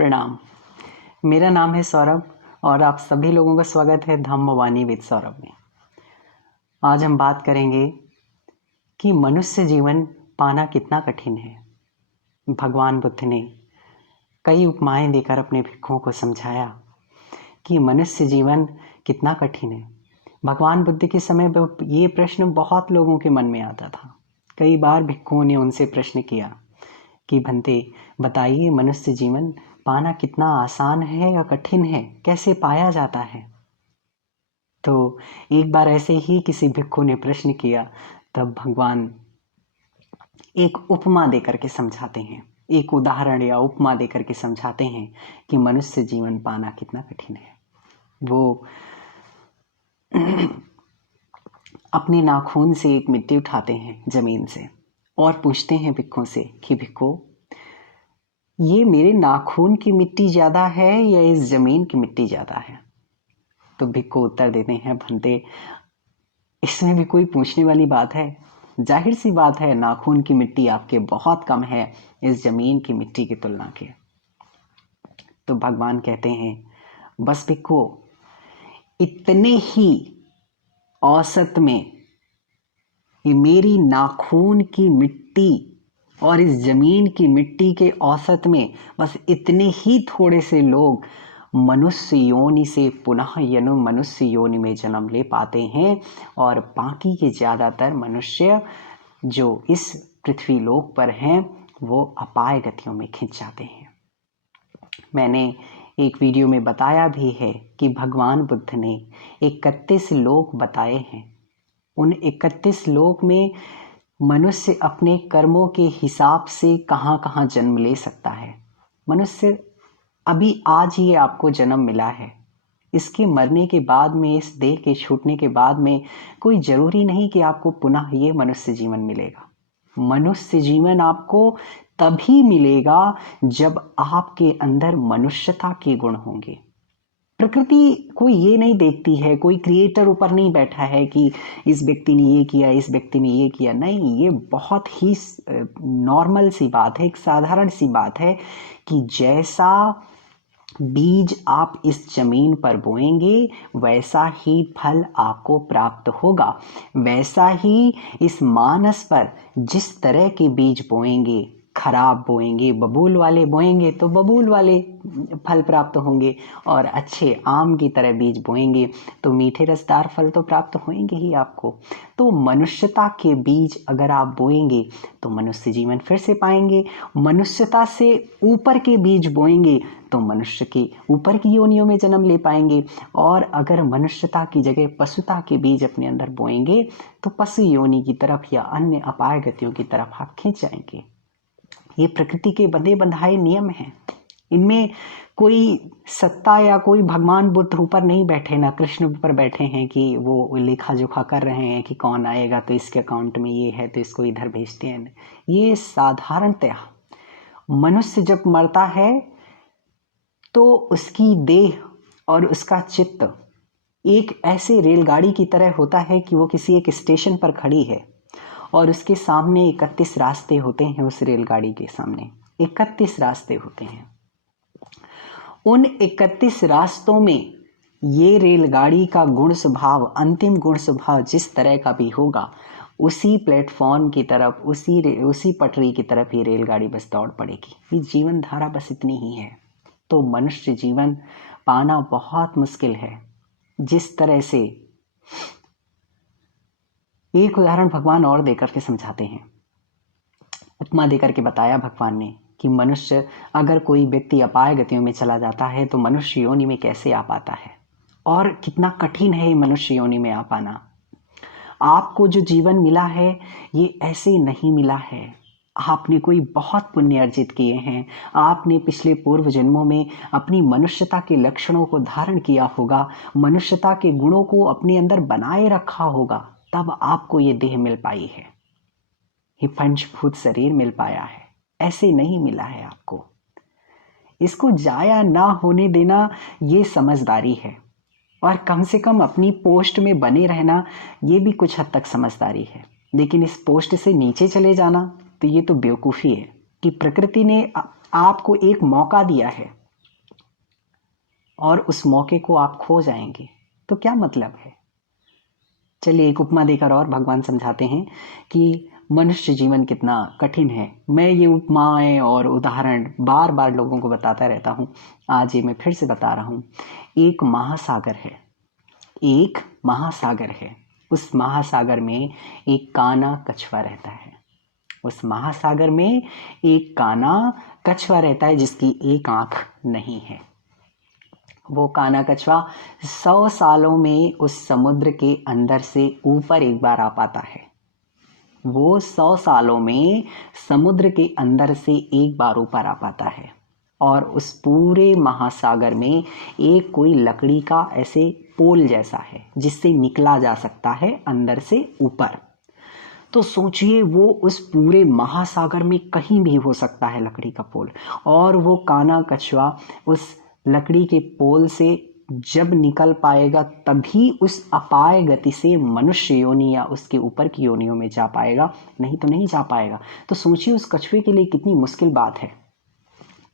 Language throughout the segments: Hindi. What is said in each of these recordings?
प्रणाम। मेरा नाम है सौरभ और आप सभी लोगों का स्वागत है धम्मवाणी विद सौरभ में। आज हम बात करेंगे कि मनुष्य जीवन पाना कितना कठिन है। भगवान बुद्ध ने कई उपमाएं देकर अपने भिक्खुओं को समझाया कि मनुष्य जीवन कितना कठिन है। भगवान बुद्ध के समय ये प्रश्न बहुत लोगों के मन में आता था। कई बार भिक्खुओं ने उनसे प्रश्न किया कि भंते बताइए, मनुष्य जीवन पाना कितना आसान है या कठिन है, कैसे पाया जाता है। तो एक बार ऐसे ही किसी भिक्खु ने प्रश्न किया, तब भगवान एक उपमा देकर के समझाते हैं, एक उदाहरण या उपमा देकर के समझाते हैं कि मनुष्य जीवन पाना कितना कठिन है। वो अपने नाखून से एक मिट्टी उठाते हैं जमीन से और पूछते हैं भिक्खुओं से कि भिक्खु, ये मेरे नाखून की मिट्टी ज़्यादा है या इस ज़मीन की मिट्टी ज़्यादा है। तो भिक्खु उत्तर देते हैं, भंते इसमें भी कोई पूछने वाली बात है, जाहिर सी बात है नाखून की मिट्टी आपके बहुत कम है इस ज़मीन की मिट्टी की तुलना के। तो भगवान कहते हैं, बस भिक्खु इतने ही औसत में ये मेरी नाखून की मिट्टी और इस जमीन की मिट्टी के औसत में बस इतने ही थोड़े से लोग मनुष्य योनि से पुनः मनुष्य योनि में जन्म ले पाते हैं और बाकी के ज़्यादातर मनुष्य जो इस पृथ्वी लोक पर हैं वो अपाय गतियों में खिंच जाते हैं। मैंने एक वीडियो में बताया भी है कि भगवान बुद्ध ने 31 लोक बताए हैं। उन 31 लोक में मनुष्य अपने कर्मों के हिसाब से कहाँ कहाँ जन्म ले सकता है। मनुष्य अभी आज ये आपको जन्म मिला है, इसके मरने के बाद में, इस देह के छूटने के बाद में कोई जरूरी नहीं कि आपको पुनः ये मनुष्य जीवन मिलेगा। मनुष्य जीवन आपको तभी मिलेगा जब आपके अंदर मनुष्यता के गुण होंगे। प्रकृति कोई ये नहीं देखती है, कोई क्रिएटर ऊपर नहीं बैठा है कि इस व्यक्ति ने ये किया, इस व्यक्ति ने ये किया। नहीं, ये बहुत ही नॉर्मल सी बात है, एक साधारण सी बात है कि जैसा बीज आप इस जमीन पर बोएंगे वैसा ही फल आपको प्राप्त होगा। वैसा ही इस मानस पर जिस तरह के बीज बोएंगे, खराब बोएंगे, बबूल वाले बोएंगे तो बबूल वाले फल प्राप्त होंगे, और अच्छे आम की तरह बीज बोएंगे तो मीठे रसदार फल तो प्राप्त होंगे ही आपको। तो मनुष्यता के बीज अगर आप बोएंगे तो मनुष्य जीवन फिर से पाएंगे। मनुष्यता से ऊपर के बीज बोएंगे तो मनुष्य के ऊपर की योनियों में जन्म ले पाएंगे, और अगर मनुष्यता की जगह पशुता के बीज अपने अंदर बोएंगे तो पशु योनि की तरफ या अन्य अपाय गतियों की तरफ आप खींच जाएंगे। ये प्रकृति के बंधे बंधाए नियम हैं। इनमें कोई सत्ता या कोई भगवान बुद्ध ऊपर नहीं बैठे, ना कृष्ण ऊपर बैठे हैं कि वो लेखा जोखा कर रहे हैं कि कौन आएगा तो इसके अकाउंट में ये है तो इसको इधर भेजते हैं। ये साधारणतया मनुष्य जब मरता है तो उसकी देह और उसका चित्त एक ऐसे रेलगाड़ी की तरह होता है कि वो किसी एक स्टेशन पर खड़ी है और उसके सामने 31 रास्ते होते हैं। उस रेलगाड़ी के सामने 31 रास्ते होते हैं। उन 31 रास्तों में ये रेलगाड़ी का गुण स्वभाव, अंतिम गुण स्वभाव जिस तरह का भी होगा, उसी प्लेटफॉर्म की तरफ, उसी पटरी की तरफ ये रेलगाड़ी बस दौड़ पड़ेगी। ये जीवन धारा बस इतनी ही है। तो मनुष्य जीवन पाना बहुत मुश्किल है। जिस तरह से एक उदाहरण भगवान और देकर के समझाते हैं, उपमा देकर के बताया भगवान ने कि मनुष्य, अगर कोई व्यक्ति अपाय गतियों में चला जाता है तो मनुष्य योनि में कैसे आ पाता है और कितना कठिन है मनुष्य योनि में आ पाना। आपको जो जीवन मिला है ये ऐसे नहीं मिला है। आपने कोई बहुत पुण्य अर्जित किए हैं, आपने पिछले पूर्व जन्मों में अपनी मनुष्यता के लक्षणों को धारण किया होगा, मनुष्यता के गुणों को अपने अंदर बनाए रखा होगा, तब आपको ये देह मिल पाई है, ये पंचभूत शरीर मिल पाया है। ऐसे नहीं मिला है आपको। इसको जाया ना होने देना ये समझदारी है, और कम से कम अपनी पोस्ट में बने रहना ये भी कुछ हद तक समझदारी है। लेकिन इस पोस्ट से नीचे चले जाना तो ये तो बेवकूफ़ी है कि प्रकृति ने आपको एक मौका दिया है और उस मौके को आप खो जाएंगे तो क्या मतलब है। चलिए एक उपमा देकर और भगवान समझाते हैं कि मनुष्य जीवन कितना कठिन है। मैं ये उपमाएं और उदाहरण बार बार लोगों को बताता रहता हूँ, आज ये मैं फिर से बता रहा हूँ। एक महासागर है, एक महासागर है। उस महासागर में एक काना कछुआ रहता है। उस महासागर में एक काना कछुआ रहता है जिसकी एक आंख नहीं है। वो काना कछुआ 100 सालों में उस समुद्र के अंदर से ऊपर एक बार आ पाता है। वो 100 सालों में समुद्र के अंदर से एक बार ऊपर आ पाता है और उस पूरे महासागर में एक कोई लकड़ी का ऐसे पोल जैसा है जिससे निकला जा सकता है अंदर से ऊपर। तो सोचिए वो उस पूरे महासागर में कहीं भी हो सकता है लकड़ी का पोल, और वो काना कछुआ उस लकड़ी के पोल से जब निकल पाएगा तभी उस अपाय गति से मनुष्य योनि या उसके ऊपर की योनियों में जा पाएगा, नहीं तो नहीं जा पाएगा। तो सोचिए उस कछुए के लिए कितनी मुश्किल बात है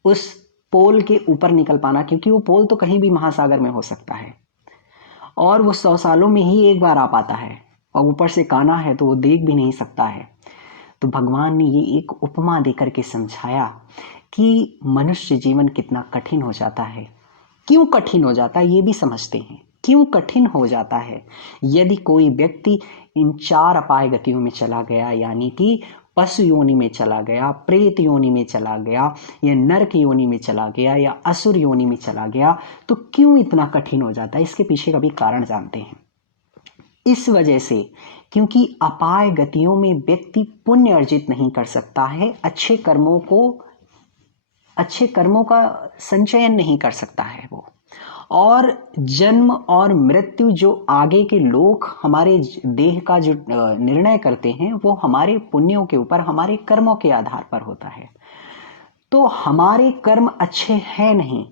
उस पोल के ऊपर निकल पाना, क्योंकि वो पोल तो कहीं भी महासागर में हो सकता है और वो 100 सालों में ही एक बार आ पाता है और ऊपर से काना है तो वो देख भी नहीं सकता है। तो भगवान ने ये एक उपमा देकर के समझाया कि मनुष्य जीवन कितना कठिन हो जाता है। क्यों कठिन हो जाता है ये भी समझते हैं। क्यों कठिन हो जाता है? यदि कोई व्यक्ति इन 4 अपाय गतियों में चला गया, यानी कि पशु योनि में चला गया, प्रेत योनि में चला गया, या नरक योनि में चला गया, या असुर योनि में चला गया, तो क्यों इतना कठिन हो जाता है? इसके पीछे का भी कारण जानते हैं। इस वजह से क्योंकि अपाय गतियों में व्यक्ति पुण्य अर्जित नहीं कर सकता है, अच्छे कर्मों का संचयन नहीं कर सकता है वो, और जन्म और मृत्यु जो आगे के लोग हमारे देह का जो निर्णय करते हैं वो हमारे पुण्यों के ऊपर, हमारे कर्मों के आधार पर होता है। तो हमारे कर्म अच्छे हैं नहीं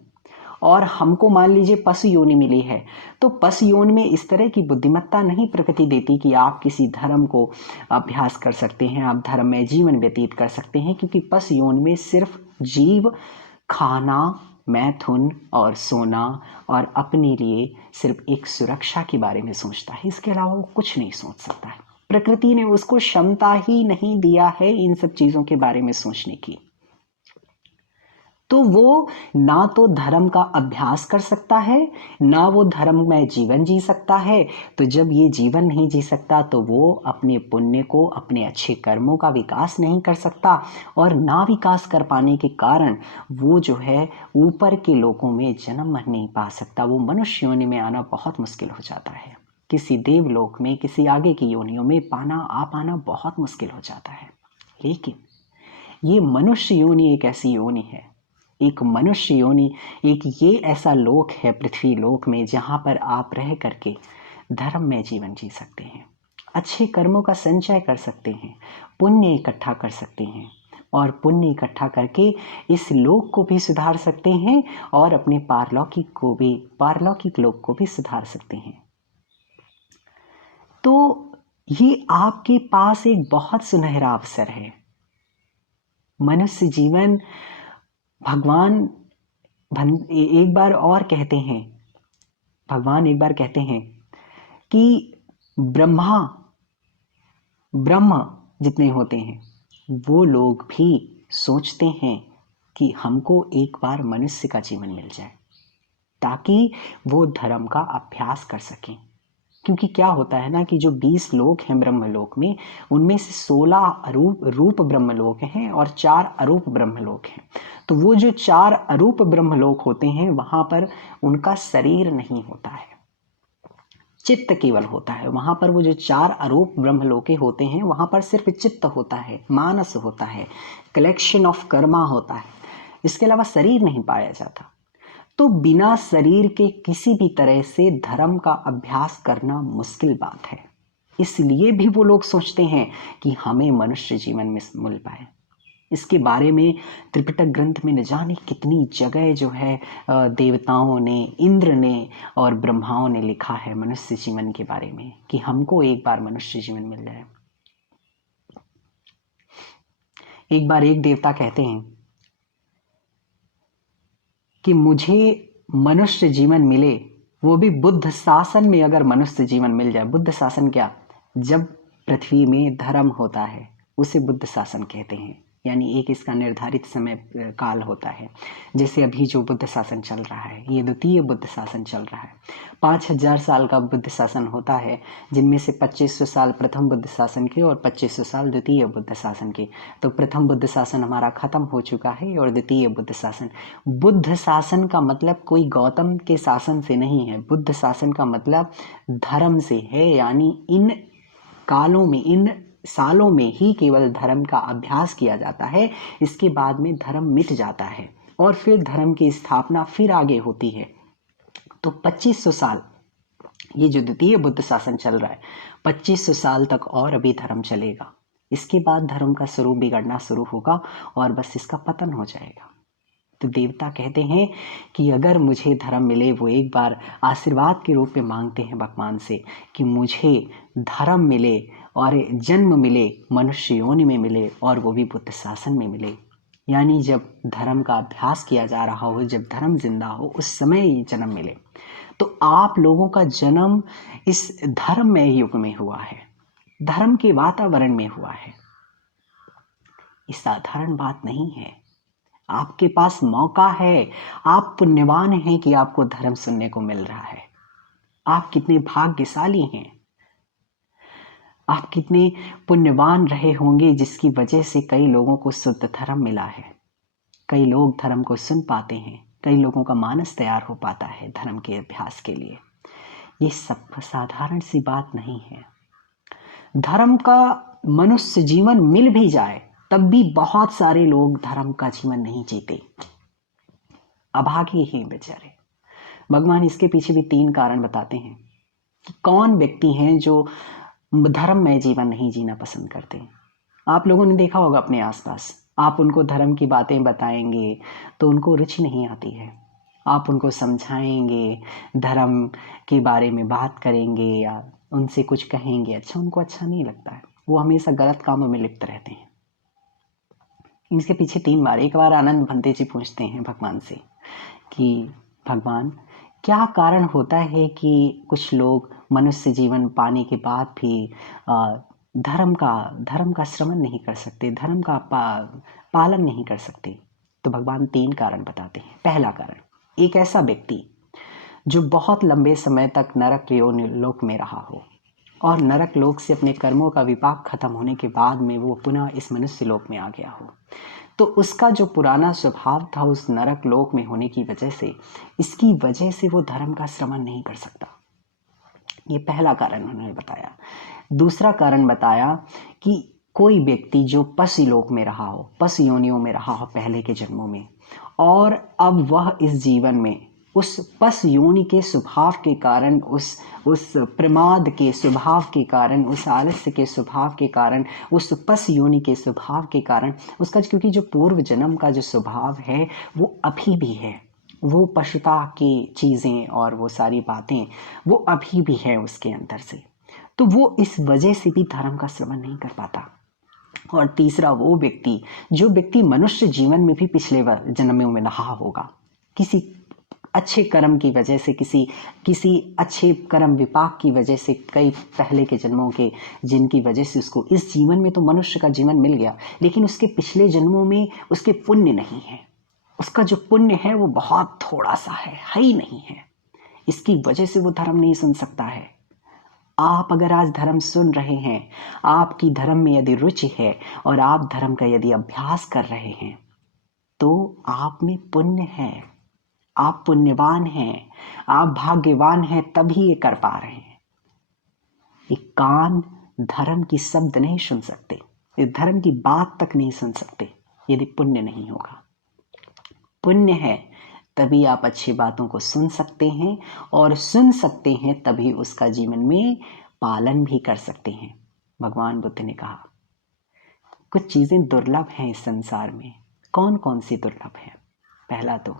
और हमको मान लीजिए पशु योनि मिली है, तो पशु योनि में इस तरह की बुद्धिमत्ता नहीं प्रकृति देती कि आप किसी धर्म को अभ्यास कर सकते हैं, आप धर्म में जीवन व्यतीत कर सकते हैं, क्योंकि पशु योनि में सिर्फ जीव खाना, मैथुन और सोना और अपने लिए सिर्फ एक सुरक्षा के बारे में सोचता है, इसके अलावा वो कुछ नहीं सोच सकता है। प्रकृति ने उसको क्षमता ही नहीं दिया है इन सब चीजों के बारे में सोचने की। तो वो ना तो धर्म का अभ्यास कर सकता है, ना वो धर्म में जीवन जी सकता है। तो जब ये जीवन नहीं जी सकता तो वो अपने पुण्य को, अपने अच्छे कर्मों का विकास नहीं कर सकता, और ना विकास कर पाने के कारण वो जो है ऊपर के लोकों में जन्म नहीं पा सकता। वो मनुष्य योनि में आना बहुत मुश्किल हो जाता है, किसी देवलोक में, किसी आगे की योनियों में आ पाना बहुत मुश्किल हो जाता है। लेकिन ये मनुष्य योनि एक ऐसी योनि है, एक मनुष्य योनि एक ये ऐसा लोक है पृथ्वी लोक में जहां पर आप रह करके धर्म में जीवन जी सकते हैं, अच्छे कर्मों का संचय कर सकते हैं, पुण्य इकट्ठा कर सकते हैं, और पुण्य इकट्ठा करके इस लोक को भी सुधार सकते हैं और अपने पारलौकिक लोक को भी सुधार सकते हैं। तो ये आपके पास एक बहुत सुनहरा अवसर है। मनुष्य जीवन भगवान एक बार और कहते हैं, भगवान एक बार कहते हैं कि ब्रह्म जितने होते हैं वो लोग भी सोचते हैं कि हमको एक बार मनुष्य का जीवन मिल जाए ताकि वो धर्म का अभ्यास कर सकें। क्योंकि क्या होता है ना कि जो 20 लोक हैं ब्रह्मलोक में, उनमें से 16 रूप ब्रह्मलोक हैं और 4 अरूप ब्रह्मलोक हैं। तो वो जो 4 अरूप ब्रह्मलोक होते हैं वहां पर उनका शरीर नहीं होता है, चित्त केवल होता है। वहां पर वो जो 4 अरूप ब्रह्मलोके होते हैं वहां पर सिर्फ चित्त होता है, मानस होता है, कलेक्शन ऑफ कर्मा होता है, इसके अलावा शरीर नहीं पाया जाता। तो बिना शरीर के किसी भी तरह से धर्म का अभ्यास करना मुश्किल बात है। इसलिए भी वो लोग सोचते हैं कि हमें मनुष्य जीवन में मिल पाए। इसके बारे में त्रिपिटक ग्रंथ में न जाने कितनी जगह जो है देवताओं ने, इंद्र ने और ब्रह्माओं ने लिखा है मनुष्य जीवन के बारे में कि हमको एक बार मनुष्य जीवन मिल जाए। एक बार एक देवता कहते हैं कि मुझे मनुष्य जीवन मिले, वो भी बुद्ध शासन में अगर मनुष्य जीवन मिल जाए, बुद्ध शासन क्या, जब पृथ्वी में धर्म होता है उसे बुद्ध शासन कहते हैं। यानी एक इसका निर्धारित समय काल होता है। जैसे अभी जो बुद्ध शासन चल रहा है, ये द्वितीय बुद्ध शासन चल रहा है। 5000 साल का बुद्ध शासन होता है, जिनमें से 2500 साल प्रथम बुद्ध शासन के और 2500 साल द्वितीय बुद्ध शासन के। तो प्रथम बुद्ध शासन हमारा खत्म हो चुका है और द्वितीय बुद्ध शासन। बुद्ध शासन का मतलब कोई गौतम के शासन से नहीं है। बुद्ध शासन का मतलब धर्म से है। यानी इन कालों में, इन सालों में ही केवल धर्म का अभ्यास किया जाता है। इसके बाद में धर्म मिट जाता है और फिर धर्म की स्थापना फिर आगे होती है। तो 2500 साल ये जो द्वितीय बुद्ध शासन चल रहा है, 2500 साल तक और अभी धर्म चलेगा। इसके बाद धर्म का स्वरूप बिगड़ना शुरू होगा और बस इसका पतन हो जाएगा। तो देवता कहते हैं कि अगर मुझे धर्म मिले, वो एक बार आशीर्वाद के रूप में मांगते हैं भगवान से कि मुझे धर्म मिले और जन्म मिले, मनुष्य योनि में मिले, और वो भी बुद्ध शासन में मिले। यानी जब धर्म का अभ्यास किया जा रहा हो, जब धर्म जिंदा हो, उस समय ये जन्म मिले। तो आप लोगों का जन्म इस धर्ममय युग में हुआ है, धर्म के वातावरण में हुआ है। ये साधारण बात नहीं है। आपके पास मौका है, आप पुण्यवान हैं कि आपको धर्म सुनने को मिल रहा है। आप कितने भाग्यशाली हैं, आप कितने पुण्यवान रहे होंगे जिसकी वजह से कई लोगों को शुद्ध धर्म मिला है। कई लोग धर्म को सुन पाते हैं, कई लोगों का मानस तैयार हो पाता है धर्म के अभ्यास के लिए। ये सब साधारण सी बात नहीं है। धर्म का मनुष्य जीवन मिल भी जाए तब भी बहुत सारे लोग धर्म का जीवन नहीं जीते, अभागे हैं बेचारे। भगवान इसके पीछे भी 3 कारण बताते हैं कि कौन व्यक्ति हैं जो धर्म में जीवन नहीं जीना पसंद करते। आप लोगों ने देखा होगा अपने आसपास, आप उनको धर्म की बातें बताएंगे तो उनको रुचि नहीं आती है। आप उनको समझाएंगे, धर्म के बारे में बात करेंगे या उनसे कुछ कहेंगे, उनको अच्छा नहीं लगता है। वो हमेशा गलत कामों में लिप्त रहते हैं। इसके पीछे 3 बार, एक बार आनंद भंते जी पूछते हैं भगवान से कि भगवान, क्या कारण होता है कि कुछ लोग मनुष्य जीवन पाने के बाद भी धर्म का श्रवण नहीं कर सकते, धर्म का पालन नहीं कर सकते। तो भगवान 3 कारण बताते हैं। पहला कारण, एक ऐसा व्यक्ति जो बहुत लंबे समय तक नरक लोक में रहा हो और नरक लोक से अपने कर्मों का विपाक खत्म होने के बाद में वो पुनः इस मनुष्य लोक में आ गया हो, तो उसका जो पुराना स्वभाव था उस नरक लोक में होने की वजह से, इसकी वजह से वो धर्म का श्रवण नहीं कर सकता। ये पहला कारण उन्होंने बताया। दूसरा कारण बताया कि कोई व्यक्ति जो पशु लोक में रहा हो, पशु योनियों में रहा हो पहले के जन्मों में, और अब वह इस जीवन में उस पशु योनि के स्वभाव के कारण, उस प्रमाद के स्वभाव के कारण, उस आलस्य के स्वभाव के कारण, उस पशु योनि के स्वभाव के कारण, उसका क्योंकि जो पूर्व जन्म का जो स्वभाव है वो अभी भी है, वो पशुता की चीज़ें और वो सारी बातें वो अभी भी है उसके अंदर से। तो वो इस वजह से भी धर्म का श्रवण नहीं कर पाता। और तीसरा, वो व्यक्ति जो व्यक्ति मनुष्य जीवन में भी पिछले जन्मों में रहा होगा, किसी अच्छे कर्म की वजह से, किसी अच्छे कर्म विपाक की वजह से, कई पहले के जन्मों के जिनकी वजह से उसको इस जीवन में तो मनुष्य का जीवन मिल गया, लेकिन उसके पिछले जन्मों में उसके पुण्य नहीं है। उसका जो पुण्य है वो बहुत थोड़ा सा है ही नहीं है। इसकी वजह से वो धर्म नहीं सुन सकता है। आप अगर आज धर्म सुन रहे हैं, आपकी धर्म में यदि रुचि है और आप धर्म का यदि अभ्यास कर रहे हैं, तो आप में पुण्य है, आप पुण्यवान हैं, आप भाग्यवान हैं, तभी ये कर पा रहे हैं। ये कान धर्म की शब्द नहीं सुन सकते, ये धर्म की बात तक नहीं सुन सकते यदि पुण्य नहीं होगा। पुण्य है तभी आप अच्छी बातों को सुन सकते हैं, और सुन सकते हैं तभी उसका जीवन में पालन भी कर सकते हैं। भगवान बुद्ध ने कहा कुछ चीजें दुर्लभ हैं इस संसार में। कौन कौन सी दुर्लभ है? पहला तो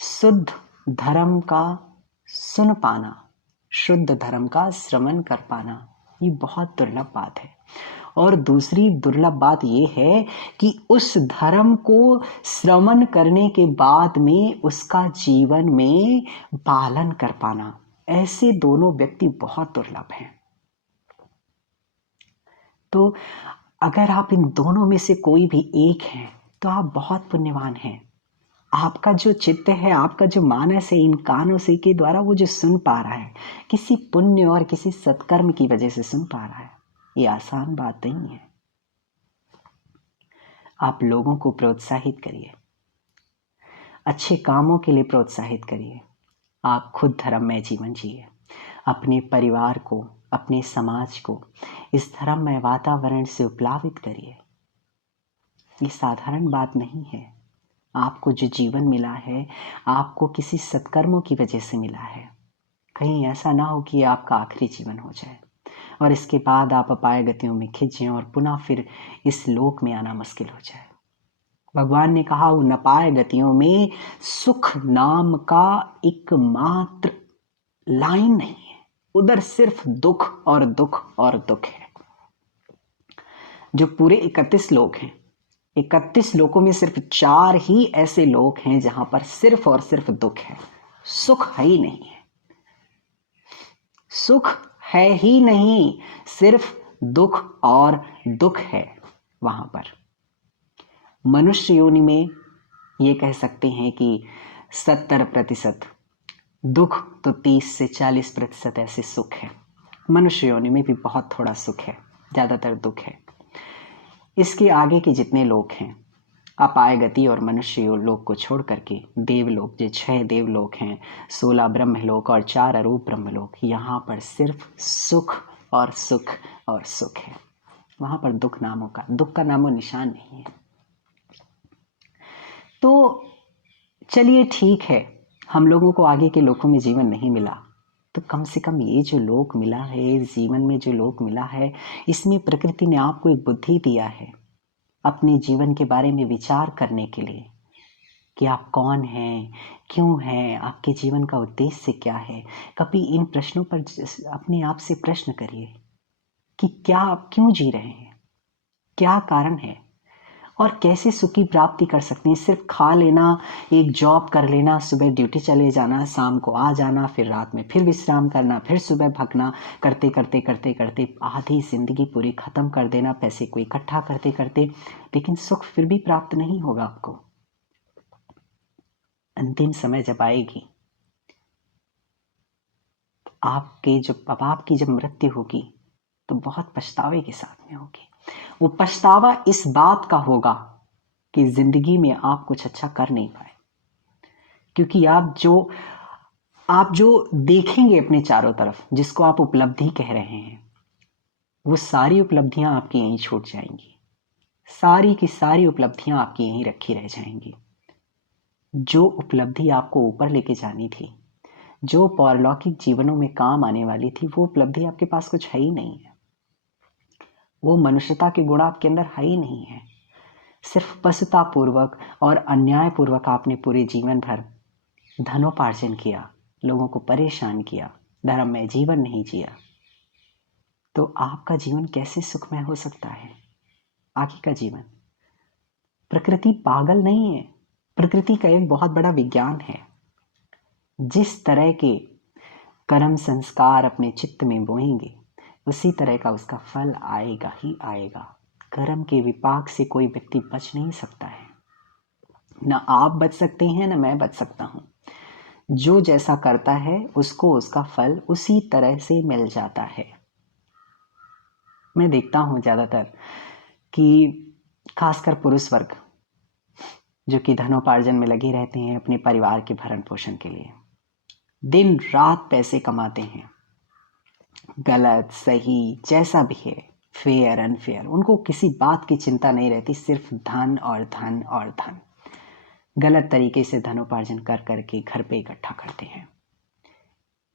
शुद्ध धर्म का सुन पाना, शुद्ध धर्म का श्रवण कर पाना, ये बहुत दुर्लभ बात है। और दूसरी दुर्लभ बात यह है कि उस धर्म को श्रवण करने के बाद में उसका जीवन में पालन कर पाना, ऐसे दोनों व्यक्ति बहुत दुर्लभ हैं। तो अगर आप इन दोनों में से कोई भी एक हैं तो आप बहुत पुण्यवान हैं। आपका जो चित्त है, आपका जो मानस है, इन कानों से के द्वारा वो जो सुन पा रहा है, किसी पुण्य और किसी सत्कर्म की वजह से सुन पा रहा है। ये आसान बात नहीं है। आप लोगों को प्रोत्साहित करिए, अच्छे कामों के लिए प्रोत्साहित करिए। आप खुद धर्ममय जीवन जिए, अपने परिवार को, अपने समाज को इस धर्ममय वातावरण से उपलावित करिए। ये साधारण बात नहीं है। आपको जो जीवन मिला है, आपको किसी सत्कर्मों की वजह से मिला है। कहीं ऐसा ना हो कि आपका आखिरी जीवन हो जाए और इसके बाद आप अपाय गतियों में खिंच जाएं और पुनः फिर इस लोक में आना मुश्किल हो जाए। भगवान ने कहा, उन अपाय गतियों में सुख नाम का एकमात्र लाइन नहीं है, उधर सिर्फ दुख और दुख और दुख है। जो पूरे 31 लोक हैं, 31 लोकों में सिर्फ 4 ही ऐसे लोक हैं जहां पर सिर्फ और सिर्फ दुख है, सुख है ही नहीं है। सुख है ही नहीं, सिर्फ दुख और दुख है वहां पर। मनुष्य योनि में ये कह सकते हैं कि 70% दुख, तो 30 से 40% ऐसे सुख है। मनुष्य योनि में भी बहुत थोड़ा सुख है, ज्यादातर दुख है। इसके आगे के जितने लोग हैं, अपाय गति और मनुष्य लोक को छोड़ करके देवलोक, जो 6 देवलोक हैं, 16 ब्रह्मलोक और 4 अरूप ब्रह्मलोक, यहाँ पर सिर्फ सुख और सुख और सुख है। वहां पर दुख का नामो निशान नहीं है। तो चलिए ठीक है, हम लोगों को आगे के लोकों में जीवन नहीं मिला, तो कम से कम ये जो लोक मिला है, इस जीवन में जो लोक मिला है, इसमें प्रकृति ने आपको एक बुद्धि दिया है अपने जीवन के बारे में विचार करने के लिए कि आप कौन हैं, क्यों हैं, आपके जीवन का उद्देश्य क्या है। कभी इन प्रश्नों पर अपने आप से प्रश्न करिए कि क्या आप क्यों जी रहे हैं, क्या कारण है और कैसे सुख की प्राप्ति कर सकते हैं। सिर्फ खा लेना, एक जॉब कर लेना, सुबह ड्यूटी चले जाना, शाम को आ जाना, फिर रात में फिर विश्राम करना, फिर सुबह भगना, करते करते करते करते आधी जिंदगी पूरी खत्म कर देना, पैसे को इकट्ठा करते करते, लेकिन सुख फिर भी प्राप्त नहीं होगा आपको। अंतिम समय जब आएगी, आपकी जब मृत्यु होगी तो बहुत पछतावे के साथ में होगी। वो पछतावा इस बात का होगा कि जिंदगी में आप कुछ अच्छा कर नहीं पाए, क्योंकि आप जो देखेंगे अपने चारों तरफ, जिसको आप उपलब्धि कह रहे हैं, वो सारी उपलब्धियां आपकी यहीं छूट जाएंगी। सारी की सारी उपलब्धियां आपकी यहीं रखी रह जाएंगी। जो उपलब्धि आपको ऊपर लेके जानी थी, जो पारलौकिक जीवनों में काम आने वाली थी, वो उपलब्धि आपके पास कुछ है ही नहीं है। वो मनुष्यता के गुण आपके अंदर है ही नहीं है। सिर्फ पशुता पूर्वक और अन्याय पूर्वक आपने पूरे जीवन भर धनोपार्जन किया, लोगों को परेशान किया, धर्म में जीवन नहीं जिया। तो आपका जीवन कैसे सुखमय हो सकता है? आगे का जीवन। प्रकृति पागल नहीं है, प्रकृति का एक बहुत बड़ा विज्ञान है। जिस तरह के कर्म संस्कार अपने चित्त में बोएंगे, उसी तरह का उसका फल आएगा ही आएगा। कर्म के विपाक से कोई व्यक्ति बच नहीं सकता है। ना आप बच सकते हैं, ना मैं बच सकता हूं। जो जैसा करता है उसको उसका फल उसी तरह से मिल जाता है। मैं देखता हूं ज्यादातर कि खासकर पुरुष वर्ग जो कि धनोपार्जन में लगे रहते हैं अपने परिवार के भरण पोषण के लिए, दिन रात पैसे कमाते हैं, गलत सही जैसा भी है, फेयर अनफेयर, उनको किसी बात की चिंता नहीं रहती, सिर्फ धन और धन और धन। गलत तरीके से धनोपार्जन कर करके घर पे इकट्ठा करते हैं।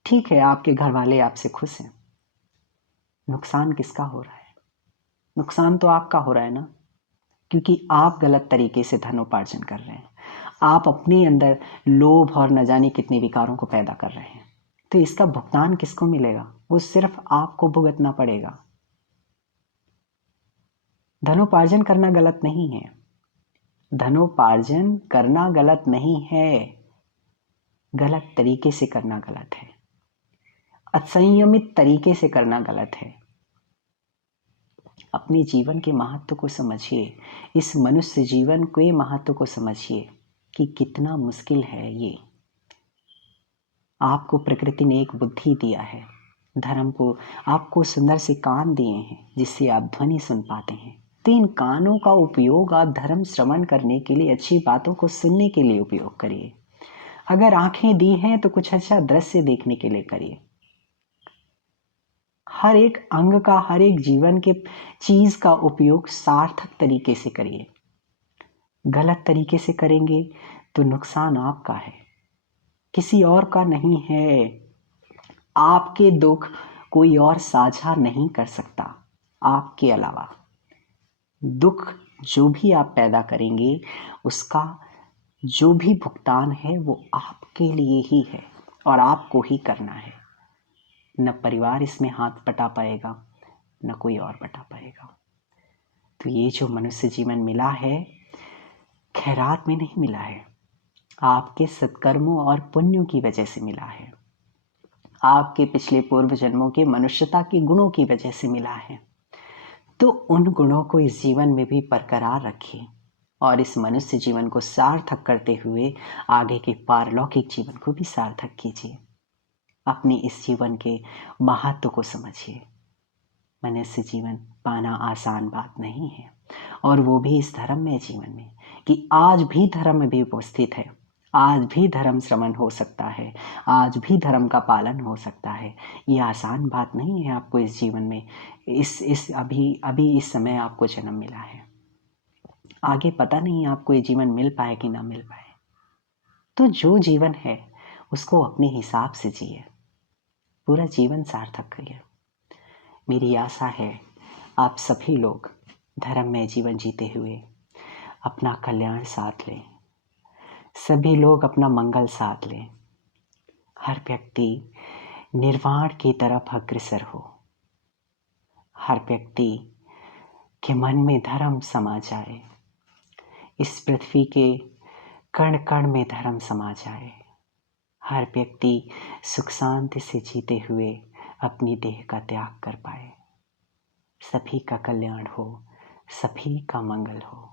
ठीक है, आपके घर वाले आपसे खुश हैं, नुकसान किसका हो रहा है? नुकसान तो आपका हो रहा है ना, क्योंकि आप गलत तरीके से धनोपार्जन कर रहे हैं। आप अपने अंदर लोभ और न जाने कितने विकारों को पैदा कर रहे हैं। तो इसका भुगतान किसको मिलेगा? वो सिर्फ आपको भुगतना पड़ेगा। धनोपार्जन करना गलत नहीं है, धनोपार्जन करना गलत नहीं है, गलत तरीके से करना गलत है, असंयमित तरीके से करना गलत है। अपने जीवन के महत्व को समझिए, इस मनुष्य जीवन के महत्व को समझिए कि कितना मुश्किल है ये। आपको प्रकृति ने एक बुद्धि दिया है, धर्म को आपको सुंदर से कान दिए हैं जिससे आप ध्वनि सुन पाते हैं। तो इन कानों का उपयोग आप धर्म श्रवण करने के लिए, अच्छी बातों को सुनने के लिए उपयोग करिए। अगर आंखें दी हैं तो कुछ अच्छा दृश्य देखने के लिए करिए। हर एक अंग का, हर एक जीवन के चीज का उपयोग सार्थक तरीके से करिए। गलत तरीके से करेंगे तो नुकसान आपका है, किसी और का नहीं है। आपके दुख कोई और साझा नहीं कर सकता आपके अलावा। दुख जो भी आप पैदा करेंगे उसका जो भी भुगतान है वो आपके लिए ही है और आपको ही करना है। न परिवार इसमें हाथ बटा पाएगा, न कोई और बटा पाएगा। तो ये जो मनुष्य जीवन मिला है, खैरात में नहीं मिला है, आपके सत्कर्मों और पुण्यों की वजह से मिला है, आपके पिछले पूर्व जन्मों के मनुष्यता के गुणों की वजह से मिला है। तो उन गुणों को इस जीवन में भी बरकरार रखिए और इस मनुष्य जीवन को सार्थक करते हुए आगे के पारलौकिक जीवन को भी सार्थक कीजिए। अपने इस जीवन के महत्व को समझिए। मनुष्य जीवन पाना आसान बात नहीं है, और वो भी इस धर्ममय जीवन में कि आज भी धर्म में भी उपस्थित है, आज भी धर्म श्रवण हो सकता है, आज भी धर्म का पालन हो सकता है। ये आसान बात नहीं है। आपको इस जीवन में इस अभी इस समय आपको जन्म मिला है, आगे पता नहीं आपको ये जीवन मिल पाए कि ना मिल पाए। तो जो जीवन है उसको अपने हिसाब से जिए, पूरा जीवन सार्थक करिए। मेरी आशा है आप सभी लोग धर्म में जीवन जीते हुए अपना कल्याण साथ लें, सभी लोग अपना मंगल साथ लें, हर व्यक्ति निर्वाण की तरफ अग्रसर हो, हर व्यक्ति के मन में धर्म समा जाए, इस पृथ्वी के कण कण में धर्म समा जाए, हर व्यक्ति सुख शांति से जीते हुए अपनी देह का त्याग कर पाए। सभी का कल्याण हो, सभी का मंगल हो।